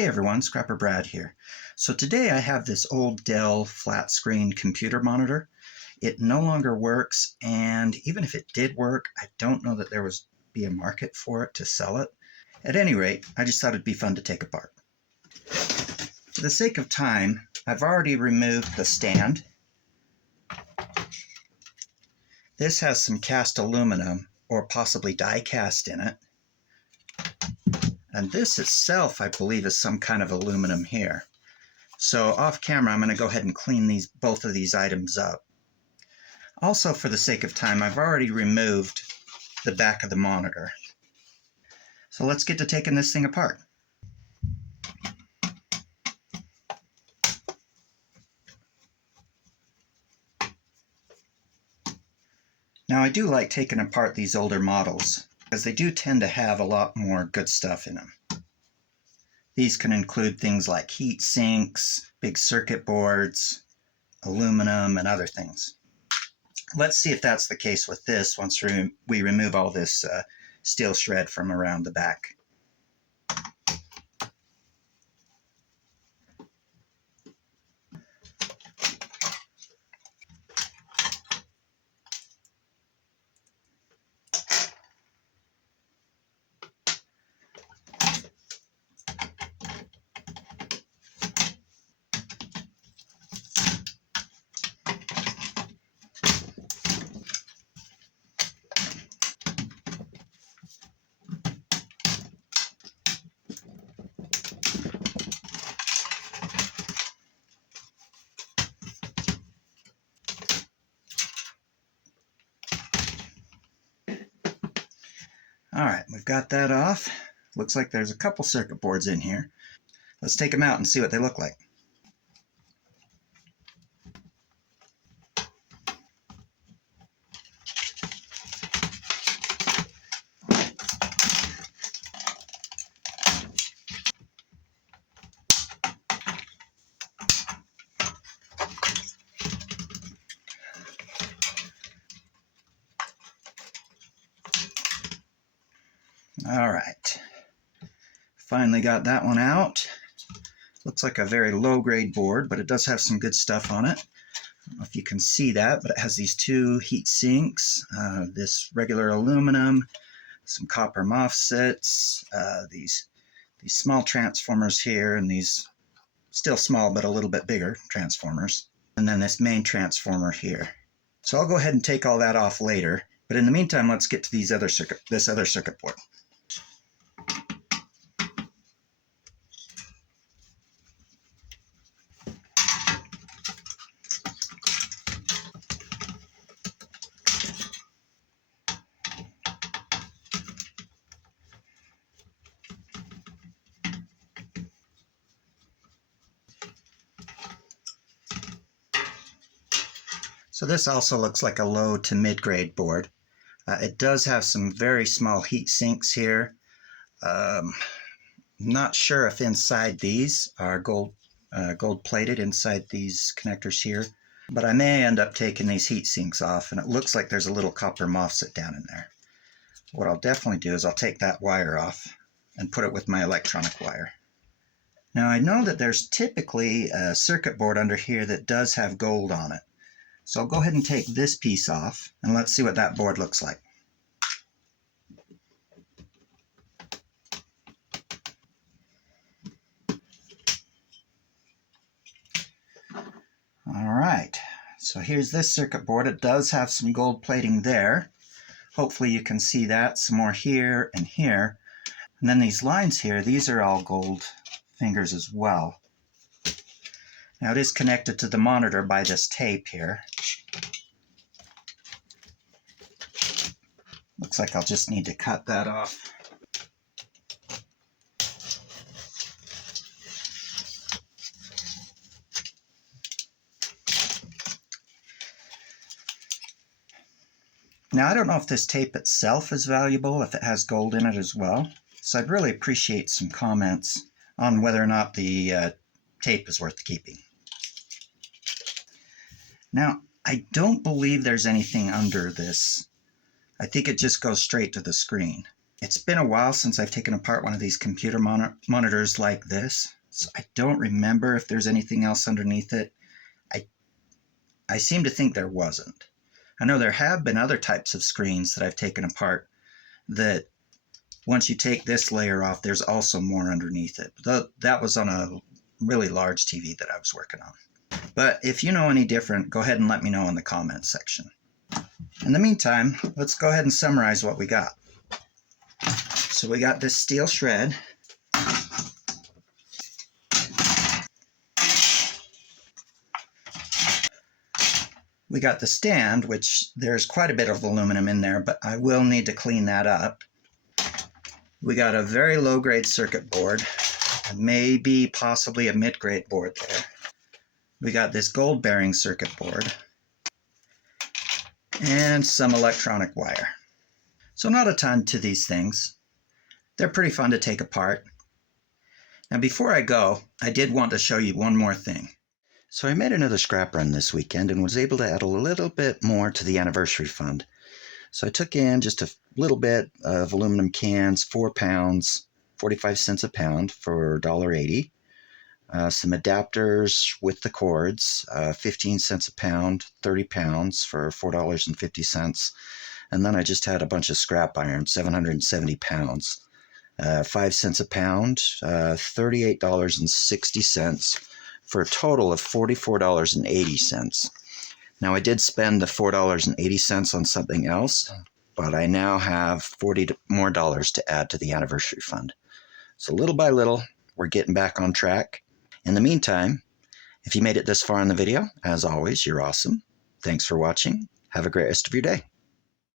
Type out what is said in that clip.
Hey everyone, Scrapper Brad here. So today I have this old Dell flat screen computer monitor. It no longer works, and even if it did work, I don't know that there would be a market for it to sell it. At any rate, I just thought it'd be fun to take apart. For the sake of time, I've already removed the stand. This has some cast aluminum or possibly die cast in it. And this itself, I believe, is some kind of aluminum here. So off camera, I'm going to go ahead and clean both of these items up. Also, for the sake of time, I've already removed the back of the monitor. So let's get to taking this thing apart. Now, I do like taking apart these older models, because they do tend to have a lot more good stuff in them. These can include things like heat sinks, big circuit boards, aluminum, and other things. Let's see if that's the case with this once we remove all this steel shred from around the back. All right, we've got that off. Looks like there's a couple circuit boards in here. Let's take them out and see what they look like. All right, finally got that one out. Looks like a very low-grade board, but it does have some good stuff on it. I don't know if you can see that, but it has these two heat sinks, this regular aluminum, some copper MOSFETs, these small transformers here, and these still small but a little bit bigger transformers, and then this main transformer here. So I'll go ahead and take all that off later, but in the meantime, let's get to this other circuit board. So this also looks like a low to mid-grade board. It does have some very small heat sinks here. Not sure if inside these are gold plated inside these connectors here, but I may end up taking these heat sinks off, and it looks like there's a little copper MOSFET down in there. What I'll definitely do is I'll take that wire off and put it with my electronic wire. Now I know that there's typically a circuit board under here that does have gold on it. So I'll go ahead and take this piece off, and let's see what that board looks like. All right, so here's this circuit board. It does have some gold plating there. Hopefully you can see that, some more here and here. And then these lines here, these are all gold fingers as well. Now it is connected to the monitor by this tape here. Looks like I'll just need to cut that off. Now I don't know if this tape itself is valuable, if it has gold in it as well. So I'd really appreciate some comments on whether or not the tape is worth keeping. Now, I don't believe there's anything under this. I think it just goes straight to the screen. It's been a while since I've taken apart one of these computer monitors like this, so I don't remember if there's anything else underneath it. I seem to think there wasn't. I know there have been other types of screens that I've taken apart that once you take this layer off, there's also more underneath it. That was on a really large TV that I was working on. But if you know any different, go ahead and let me know in the comments section. In the meantime, let's go ahead and summarize what we got. So we got this steel shred. We got the stand, which there's quite a bit of aluminum in there, but I will need to clean that up. We got a very low-grade circuit board, maybe possibly a mid-grade board there. We got this gold-bearing circuit board, and some electronic wire. So not a ton to these things. They're pretty fun to take apart. Now before I go, I did want to show you one more thing. So I made another scrap run this weekend and was able to add a little bit more to the anniversary fund. So I took in just a little bit of aluminum cans, 4 pounds, 45 cents a pound for $1.80. Some adapters with the cords, 15 cents a pound, 30 pounds for $4.50. And then I just had a bunch of scrap iron, 770 pounds, 5 cents a pound, $38.60 for a total of $44.80. Now I did spend the $4.80 on something else, but I now have $40 more to add to the anniversary fund. So little by little, we're getting back on track. In the meantime, if you made it this far in the video, as always, you're awesome. Thanks for watching. Have a great rest of your day.